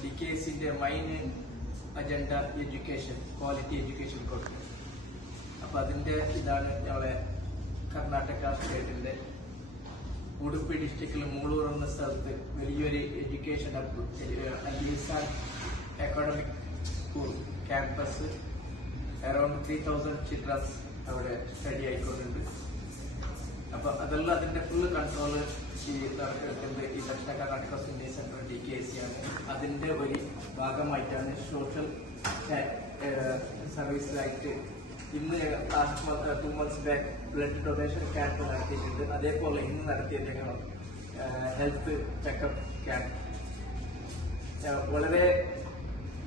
DKSന്റെ main agenda education, quality education കൊടുക്കും. അപ്പൊ അതിന്റെ ഇതാണ് ഞങ്ങളെ കർണാടക സ്റ്റേറ്റിന്റെ ഉടുപ്പി ഡിസ്ട്രിക്റ്റിൽ മൂളൂർ എന്ന സ്ഥലത്ത് വലിയൊരു എഡ്യൂക്കേഷൻ അലിസാൻ academic school campus. Around 3000 childrens അവിടെ സ്റ്റഡി ആയിക്കൊണ്ടുണ്ട്. അപ്പൊ അതെല്ലാം അതിന്റെ ഫുൾ കൺട്രോള് ഈ നടക്കുന്നത് ഈ ദക്ഷിണ കർണാടക ഇന്ത്യ സെന്റർ DKSC ആണ്. അതിന്റെ ഒരു ഭാഗമായിട്ടാണ് സോഷ്യൽ സർവീസിലായിട്ട് ഇന്ന് ലാസ്റ്റ് 2 months back blood donation camp നടത്തിയിട്ടുണ്ട്. അതേപോലെ ഇന്ന് നടത്തിയത് ഞങ്ങൾ ഹെൽത്ത് ചെക്കപ്പ് ക്യാമ്പ്. വളരെ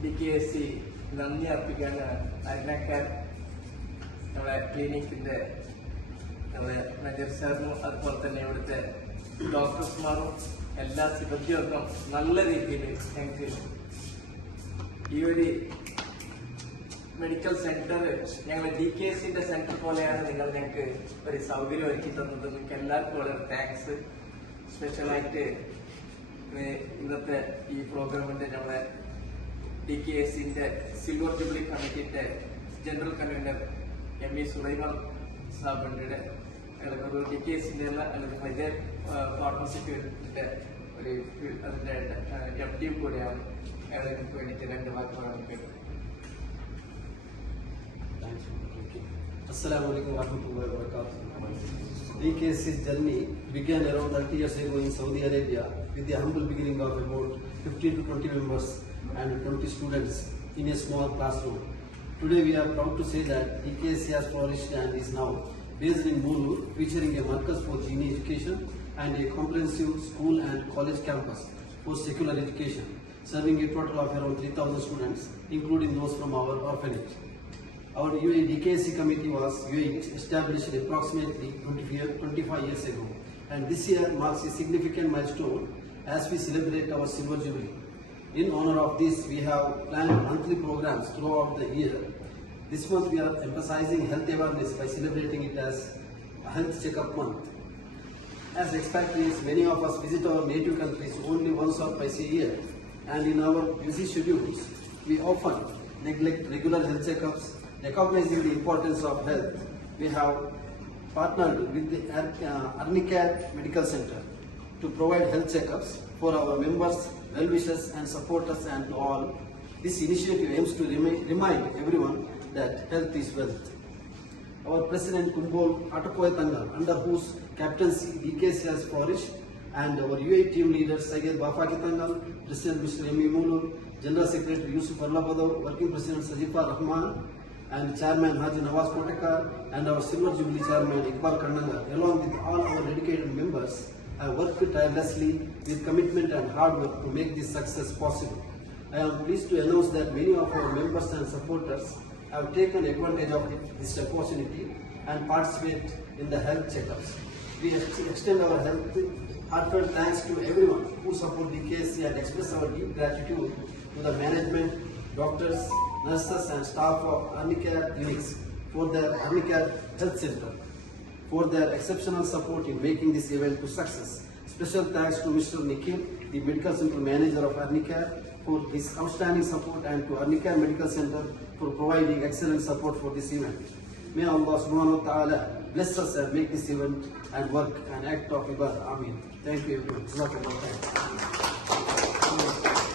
DKSC നന്ദി അർപ്പിക്കാണ് അരുണക്കാർ നമ്മളെ ക്ലിനിക്കിന്റെ മേജർ സാറിനും അതുപോലെ തന്നെ ഇവിടുത്തെ ഡോക്ടർമാരും എല്ലാ സിബന്ധികൾക്കും നല്ല രീതിയിൽ ഞങ്ങൾക്ക് ഈ ഒരു മെഡിക്കൽ സെന്റർ ഞങ്ങൾ DKSCന്റെ സെന്റർ പോലെയാണ് നിങ്ങൾ ഞങ്ങൾക്ക് ഒരു സൗകര്യം ഒരുക്കി തന്നത്. നിങ്ങൾക്ക് എല്ലാവർക്കും വളരെ താങ്ക്സ്. സ്പെഷ്യലായിട്ട് ഇന്നത്തെ ഈ പ്രോഗ്രാമിന്റെ നമ്മളെ DKSCന്റെ സിൽവർ ജൂബിലി കമ്മിറ്റിന്റെ ജനറൽ കൺവീനർ ME സുലൈമാൻ സാബിന്റെ ഒരു DKSCന്റെ അല്ലെങ്കിൽ വലിയ പാർട്ണർഷിപ്പിന്റെ ഒരു അതിന്റെ MD കൂടെയാണ്. ഞങ്ങൾക്ക് വേണ്ടിയിട്ട് 2 വാക്കുകൾ നമുക്ക്. Assalamu alaikum warahmatullahi wabarakatuh. DKSC's journey began around 30 years ago in Saudi Arabia with the humble beginning of about 15 to 20 members and 20 students in a small classroom. Today we are proud to say that DKSC has flourished and is now based in Mulur, featuring a markaz for Dini education and a comprehensive school and college campus for secular education, serving a total of around 3,000 students, including those from our orphanage. Our UAE DKSC committee was established approximately 25 years ago, and this year marks a significant milestone as we celebrate our silver jubilee. In honor of this, we have planned monthly programs throughout the year. This month we are emphasizing health awareness by celebrating it as a health checkup month. As expatriates, many of us visit our native countries only once or twice a year, and in our busy schedules, we often neglect regular health checkups. Recognizing the importance of health, we have partnered with the Arnicare Medical Center to provide health checkups for our members, well-wishers and supporters and to all. This initiative aims to remind everyone that health is wealth. Our President Kumbol Atakoy Tangal, under whose captaincy DKSC has flourished, and our UAE team leaders Sayyid Bafaki Tangal, President Mr. ME Mulur, General Secretary Yusuf Arlabado, Working President Sajifa Rahman, and Chairman Haji Nawaz Kotekar, and our Silver Jubilee Chairman Iqbal Kannanga, along with all our dedicated members, have worked tirelessly with commitment and hard work to make this success possible. I am pleased to announce that many of our members and supporters have taken advantage of this opportunity and participate in the health checkups. We extend our heartfelt thanks to everyone who support DKSC and express our deep gratitude to the management, doctors, nurses and staff of Arnicare clinics for their Arnicare Health Center for their exceptional support in making this event to success. Special thanks to Mr. Nikhil, the Medical Center Manager of Arnicare, for his outstanding support, and to Arnicare Medical Center for providing excellent support for this event. May Allah subhanahu wa ta'ala bless us and make this event and work an act of ibadah. Ameen. Thank you everyone.